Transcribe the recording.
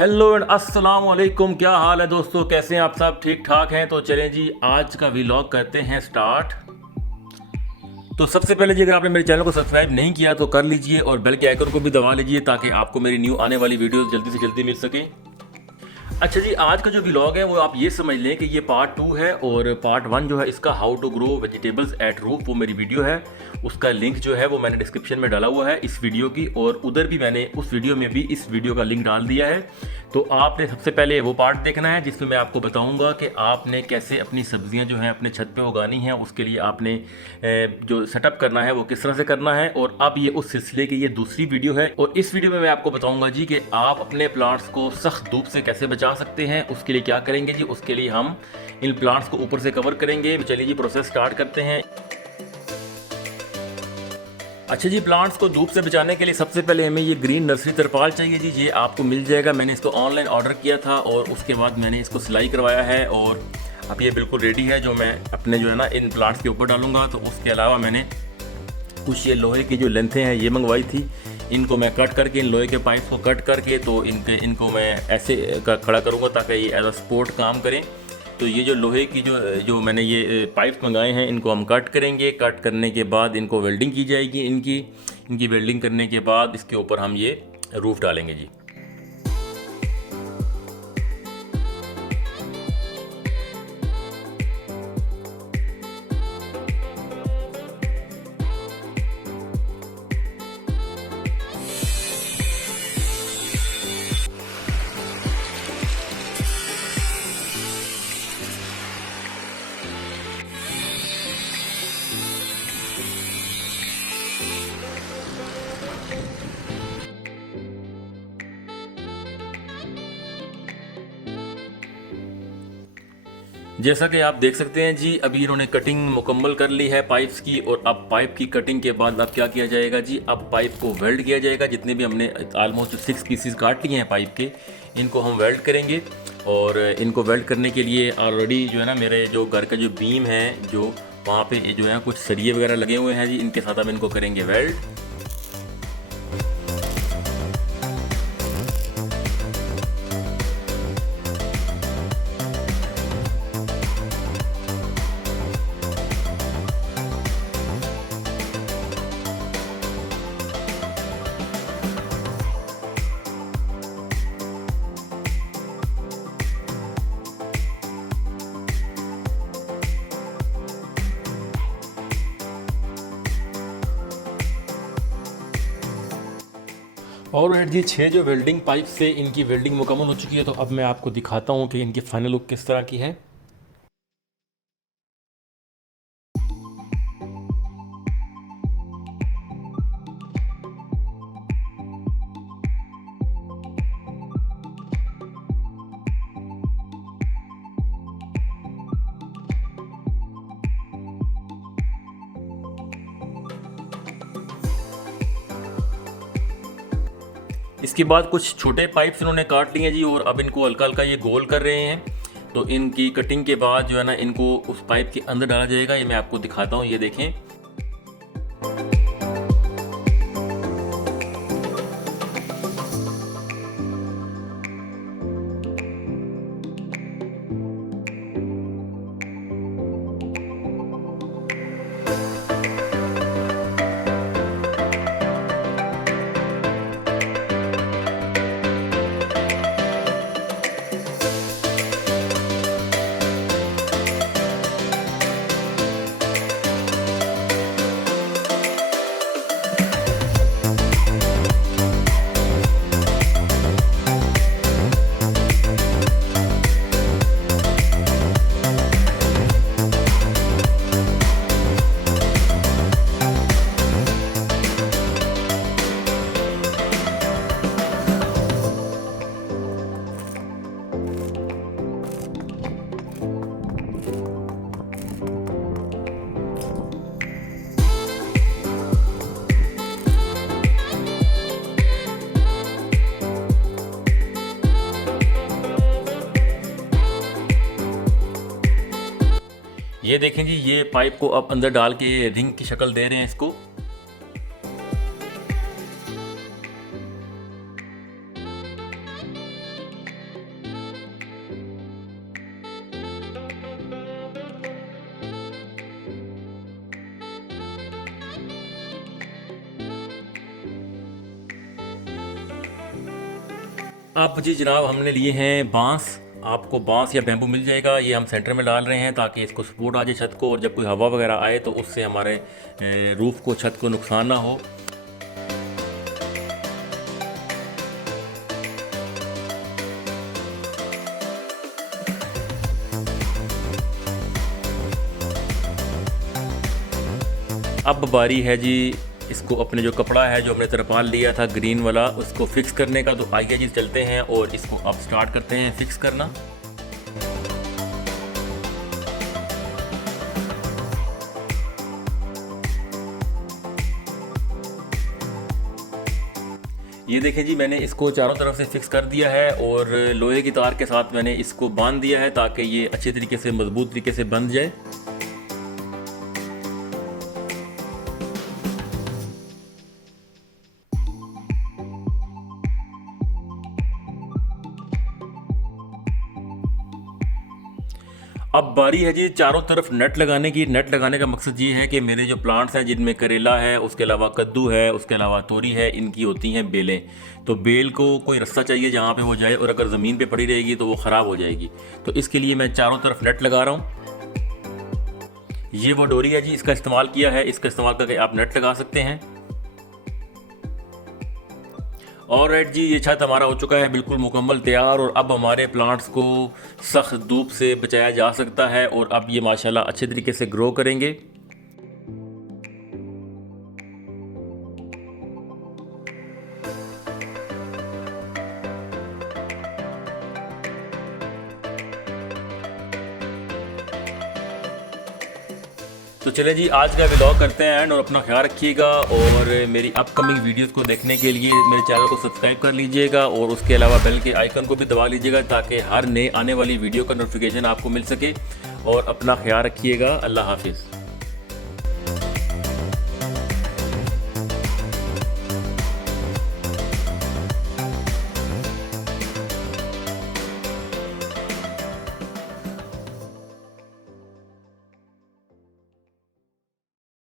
Hello and अस्सलाम वालेकुम। क्या हाल है दोस्तों, कैसे हैं आप सब? ठीक ठाक हैं? तो चलें जी, आज का व्लॉग करते हैं स्टार्ट। तो सबसे पहले जी, अगर आपने मेरे चैनल को सब्सक्राइब नहीं किया तो कर लीजिए और बेल के आइकन को भी दबा लीजिए ताकि आपको मेरी न्यू आने वाली वीडियोस जल्दी से जल्दी मिल सके। अच्छा जी, आज का जो व्लॉग है वो आप ये समझ लें कि ये पार्ट 2 है और पार्ट 1 जो है इसका how to grow vegetables at roof, वो मेरी वीडियो है। उसका लिंक जो है वो मैंने डिस्क्रिप्शन में डाला हुआ है इस वीडियो की, और उधर भी मैंने उस वीडियो में भी इस वीडियो का लिंक डाल दिया है। तो आपने सबसे पहले वो पार्ट देखना है जिसमें मैं आपको बताऊंगा कि आपने कैसे अपनी सब्जियां जो हैं अपने छत पे उगानी हैं, उसके लिए आपने जो सेटअप करना है वो किस तरह से करना है। और अब ये उस सिलसिले की ये दूसरी वीडियो है, और इस वीडियो में मैं आपको बताऊंगा जी कि आप अपने प्लांट्स को सख्त धूप से कैसे बचा सकते हैं। उसके लिए क्या करेंगे जी, उसके लिए हम इन प्लांट्स को ऊपर से कवर करेंगे। चलिए जी, प्रोसेस स्टार्ट करते हैं। अच्छा जी, प्लांट्स को धूप से बचाने के लिए सबसे पहले हमें ये ग्रीन नर्सरी तरपाल चाहिए जी। ये आपको मिल जाएगा, मैंने इसको ऑनलाइन ऑर्डर किया था और उसके बाद मैंने इसको सिलाई करवाया है और अब ये बिल्कुल रेडी है, जो मैं अपने जो है ना इन प्लांट्स के ऊपर डालूंगा। तो उसके अलावा मैंने कुछ ये लोहे की जो लेंथें हैं ये मंगवाई थी, इनको मैं कट करके इन लोहे के पाइप्स को कट करके तो इनको मैं ऐसे खड़ा करूँगा ताकि ये एज अ सपोर्ट काम करें। तो ये जो लोहे की जो मैंने ये पाइप्स मंगाए हैं इनको हम कट करेंगे। कट करने के बाद इनको वेल्डिंग की जाएगी। इनकी वेल्डिंग करने के बाद इसके ऊपर हम ये रूफ डालेंगे जी। जैसा कि आप देख सकते हैं जी, अभी इन्होंने कटिंग मुकम्मल कर ली है पाइप्स की, और अब पाइप की कटिंग के बाद अब क्या किया जाएगा जी, अब पाइप को वेल्ड किया जाएगा। जितने भी हमने ऑलमोस्ट 6 पीसीस काट लिए हैं पाइप के, इनको हम वेल्ड करेंगे। और इनको वेल्ड करने के लिए ऑलरेडी जो है ना मेरे जो घर का जो बीम है, जो वहाँ पे जो है कुछ सरिये वगैरह लगे हुए हैं जी, इनके साथ हम इनको करेंगे वेल्ड। और रेड जी, 6 जो वेल्डिंग पाइप से इनकी वेल्डिंग मुकम्मल हो चुकी है। तो अब मैं आपको दिखाता हूँ कि इनकी फाइनल लुक किस तरह की है। इसके बाद कुछ छोटे पाइप्स इन्होंने काट लिए जी, और अब इनको हल्का हल्का ये गोल कर रहे हैं। तो इनकी कटिंग के बाद जो है ना इनको उस पाइप के अंदर डाला जाएगा। ये मैं आपको दिखाता हूँ, ये देखें। ये देखें जी, ये पाइप को अब अंदर डाल के रिंग की शक्ल दे रहे हैं इसको। अब जी जनाब हमने लिए हैं बांस। आपको बांस या बैम्बू मिल जाएगा, ये हम सेंटर में डाल रहे हैं ताकि इसको सपोर्ट आ जाए छत को, और जब कोई हवा वगैरह आए तो उससे हमारे रूफ़ को, छत को नुकसान ना हो। अब बारी है जी इसको अपने जो कपड़ा है जो हमने तरपाल लिया था ग्रीन वाला उसको फिक्स करने का। तो आइए जी चलते हैं और इसको अब स्टार्ट करते हैं फिक्स करना। ये देखें जी मैंने इसको चारों तरफ से फिक्स कर दिया है और लोहे की तार के साथ मैंने इसको बांध दिया है ताकि ये अच्छे तरीके से मजबूत तरीके से बंध जाए। अब बारी है जी चारों तरफ नेट लगाने की। नेट लगाने का मकसद ये है कि मेरे जो प्लांट्स हैं जिनमें करेला है, उसके अलावा कद्दू है, उसके अलावा तोरी है, इनकी होती हैं बेलें। तो बेल को कोई रास्ता चाहिए जहाँ पे वो जाए, और अगर ज़मीन पे पड़ी रहेगी तो वो ख़राब हो जाएगी। तो इसके लिए मैं चारों तरफ नेट लगा रहा हूँ। ये वो डोरी है जी, इसका इस्तेमाल किया है, इसका इस्तेमाल करके आप नेट लगा सकते हैं। और राइट जी ये छत हमारा हो चुका है बिल्कुल मुकम्मल तैयार, और अब हमारे प्लांट्स को सख्त धूप से बचाया जा सकता है और अब ये माशाल्लाह अच्छे तरीके से ग्रो करेंगे। तो चले जी आज का व्लॉग करते हैं एंड, और अपना ख्याल रखिएगा, और मेरी अपकमिंग वीडियोस को देखने के लिए मेरे चैनल को सब्सक्राइब कर लीजिएगा, और उसके अलावा बेल के आइकन को भी दबा लीजिएगा ताकि हर नए आने वाली वीडियो का नोटिफिकेशन आपको मिल सके। और अपना ख्याल रखिएगा। अल्लाह हाफिज़।